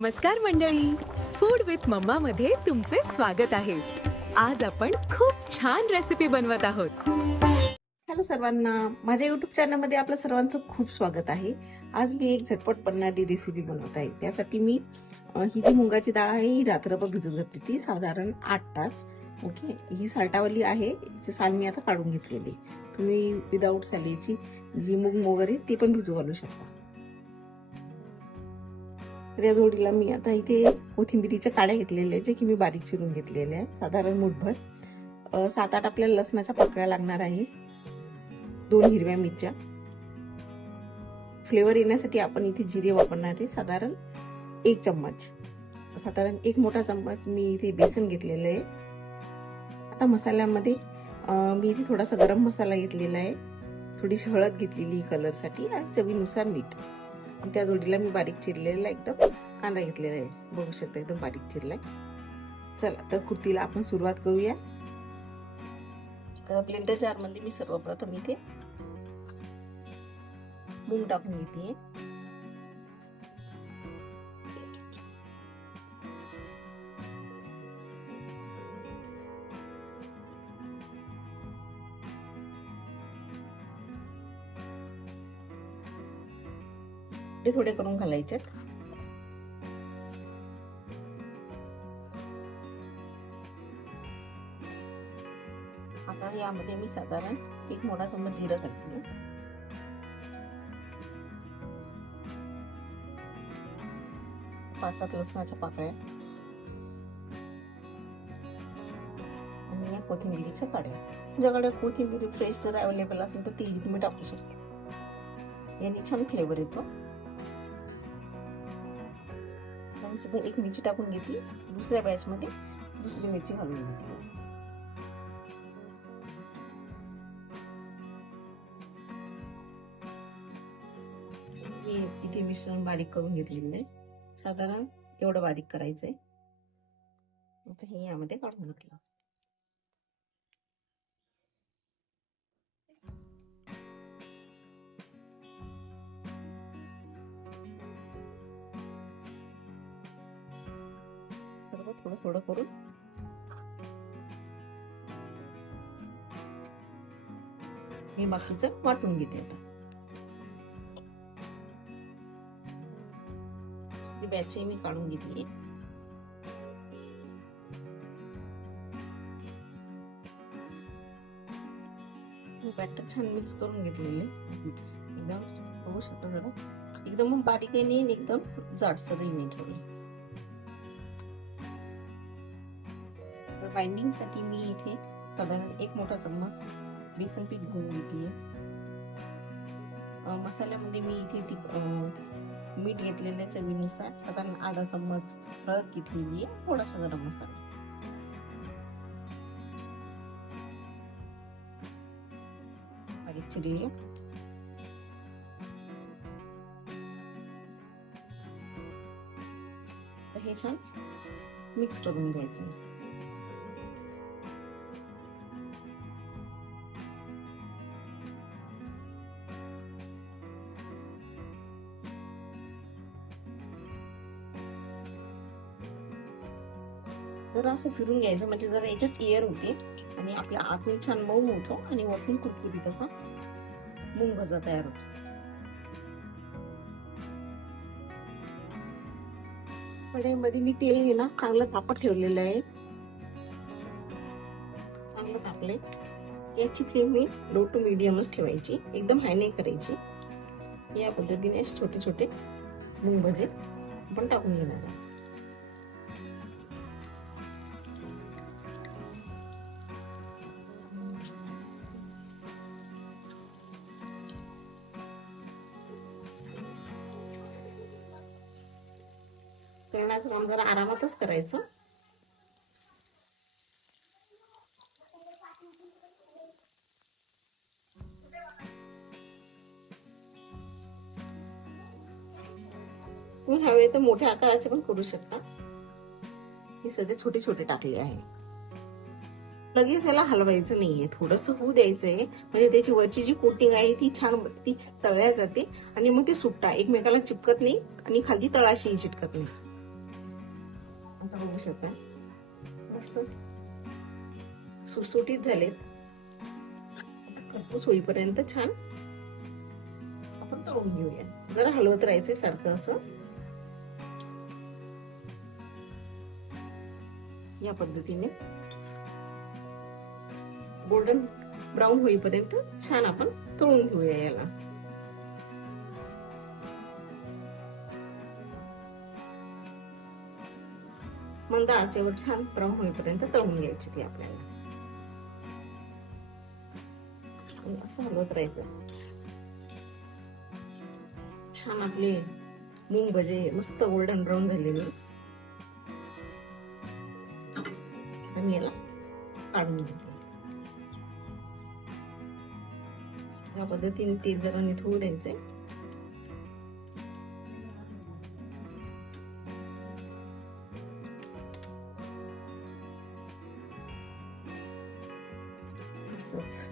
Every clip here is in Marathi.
नमस्कार मंडळी, फूड विथ मम्मा मध्ये तुमचे स्वागत आहे। आज आपण खूप छान रेसिपी बनवत आहोत। हॅलो सर्वांना, माझ्या यूट्यूब चॅनलमध्ये आपलं सर्वांचं खूप स्वागत आहे। आज मी एक झटपट बनणारी रेसिपी बनवत आहे। त्यासाठी मी ही जी मुगाची डाळ आहे ही रात्रभर भिजत घातली ती साधारण 8 तास। ओके, ही साल्टावाली आहे, हिची साल मी आता काढून घेतलेली। तुम्ही विदाऊट सालीची जी मूग वगैरे ती पण भिजू घालू शकता। या जोडीला मी आता इथे कोथिंबीरीच्या काड्या घेतलेल्या जे की मी बारीक चिरून घेतलेल्या आहे, साधारण मुठभर। 7-8 आपल्याला लसणाच्या पाकळ्या लागणार आहे, 2 हिरव्या मिरच्या। फ्लेवर येण्यासाठी आपण इथे जिरे वापरणार आहे, साधारण 1 चम्मच, साधारण 1 मोठा चम्मच मी इथे बेसन घेतलेलं आहे। आता मसाल्यामध्ये मी इथे थोडासा गरम मसाला घेतलेला आहे, थोडीशी हळद घेतलेली कलरसाठी आणि चवीनुसार मीठ। त्या जोडीला मी बारीक चिरलेला एकदम कांदा घेतलेला आहे, बघू शकता एकदम बारीक चिरलाय। चला तर कृतीला आपण सुरुवात करूया। ब्लेंडर जार मध्ये मी सर्वप्रथम इथे मूग टाकून घेते। थोडे करून घालायचे। आता यामध्ये मी साधारण 1 मोठा चम्मच जिरा टाकते, 5-7 लसणाच्या पाकळ्या आणि या कोथिंबीरीच्या काड्या। तुमच्याकडे कोथिंबीर फ्रेश जर अवेलेबल असेल तर ती तुम्ही टाकू शकता, याने छान फ्लेवर येतो। मी सध्या 1 मिरची टाकून घेतली, दुसऱ्या बॅच मध्ये दुसरी मिरची घालून घेतली। इथे मिश्रण बारीक करून घेतलेलं आहे, साधारण एवढं बारीक करायचंय। आता हे यामध्ये काढून घेतलं। थोडं थोडं करून मी बाकीचं वाटून घेते। आता दुसरी बॅच मी काढून घेतली। बॅटर छान मिक्स करून घेतलेले, एकदम बघू शकता जरा, एकदम बारीक नाही एकदम जाडसरही नाही ठेवलं। बाइंडिंग साठी मी इथे साधारण 1 मोठा चम्मच बेसन पीठ घेऊन घेतली। मसाल्यामध्ये मी इथे मीठ घेतलेले चवीनुसार, साधारण अर्धा चम्मच हळद घेतलेली आहे, थोडासा गरम मसाला। बारीक चिरलेले हे छान मिक्स करून घ्यायचं। तर असं फिरून घ्यायचं, म्हणजे जरा याच्यात एअर होते आणि आपल्या आतून छान मऊ होतो आणि वरतून कुरकुरीत असा मूग भजा तयार होतो। कढईमध्ये मी तेल हे ना चांगलं तापत ठेवलेलं आहे, चांगलं तापले। याची फ्लेम मी लो टू मीडियमच ठेवायची, एकदम हाय नाही करायची। या पद्धतीने छोटे छोटे मूग भजे आपण टाकून घेणार आहोत। तळण्याचं काम जरा आरामातच करायचं। तुम्ही हवे तर मोठ्या आकाराचे पण करू शकता। हे सगळे छोटे छोटे टाकले आहे। लगेच त्याला हलवायचं नाहीये, थोडंसं होऊ द्यायचंय, म्हणजे त्याची वरची जी कोटिंग आहे ती छान ती तळल्या जाते आणि मग ते सुट्टा एकमेकाला चिपकत नाही आणि खाली तळाशी चिटकत नाही। आता बघू शकता मस्त सुटसुटीत झालेत. खरपूस होईपर्यंत छान आपण तळून घेऊया. जरा हलवत राहायचे सारखं असं. या पद्धतीने गोल्डन ब्राऊन होईपर्यंत छान आपण तळून घेऊया याला. मंद आचेवर छान ब्राऊन होईपर्यंत तळून घ्यायचे ते आपल्याला. असं हलवत राहायचं. छान आपले मूग भजे मस्त गोल्डन ब्राऊन झालेले. आणि याला काढून घेते. या पद्धतीने तेल जरा निथळू द्यायचे. मस्तच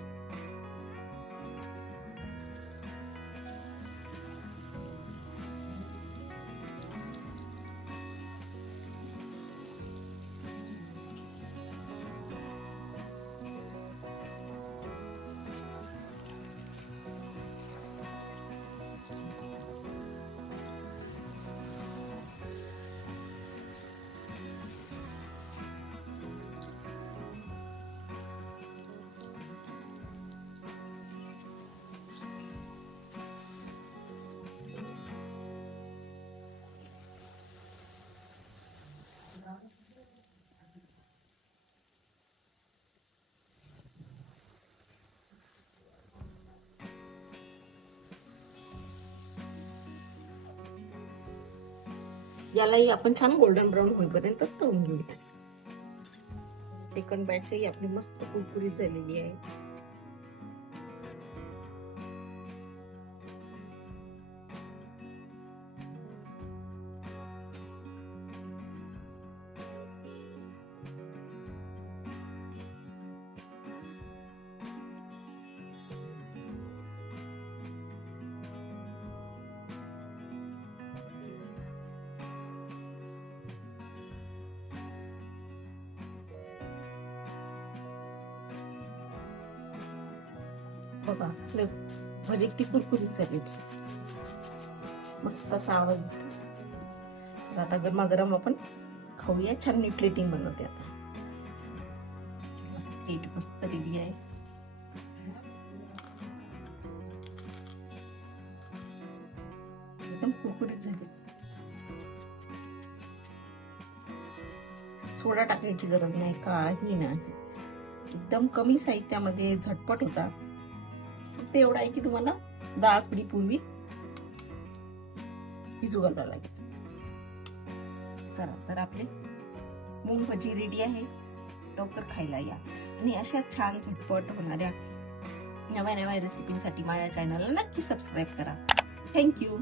यालाही आपण छान गोल्डन ब्राऊन होईपर्यंत तळून घेऊया. सेकंड बॅच ही आपली मस्त कुरकुरीत झालेली आहे. बघा भजी किती कुरकुरीत झाली. मस्त असा आवाज. चला आता गरमागरम आपण खाऊया. छान मी प्लेटिंग बनवते आता. प्लेट मस्त रेडी आहे. एकदम कुरकुरीत झाली. सोडा टाकायची गरज नाही, काही नाही. एकदम कमी साहित्यामध्ये झटपट होता. फक्त एवढं आहे की तुम्हाला डाळ पूर्वी भिजू घालावं लागेल. चला तर आपले मूग भजी रेडी आहे. लवकर खायला या. आणि अशा छान झटपट होणाऱ्या नव्या नव्या रेसिपींसाठी माझ्या चॅनलला नक्की सबस्क्राईब करा. थँक्यू.